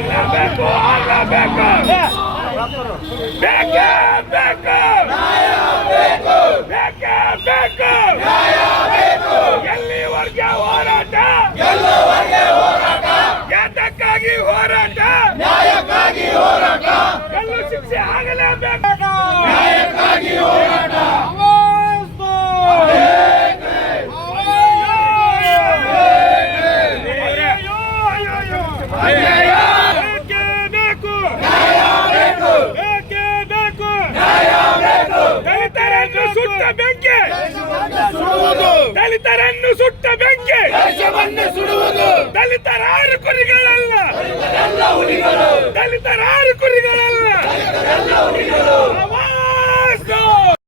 ಆಗಬೇಕು ಆಗಬೇಕು ಬೇಕೇ ಬೇಕು ಬೇಕೇ ಬೇಕು ಎಲ್ಲಿವರೆಗೆ ಹೋರಾಟ ಯಾತಕ್ಕಾಗಿ ಹೋರಾಟ ಕಲ್ಲು ಶಿಕ್ಷೆ ಆಗಲೇಬೇಕು ನ್ಯಾಯಕ್ಕಾಗಿ ಹೋರಾಟ ದಲಿತರನ್ನು ಸುಟ್ಟ ಬೆಂಕಿ ದಲಿತರನ್ನು ಸುಟ್ಟ ಬೆಂಕಿ ದಲಿತರ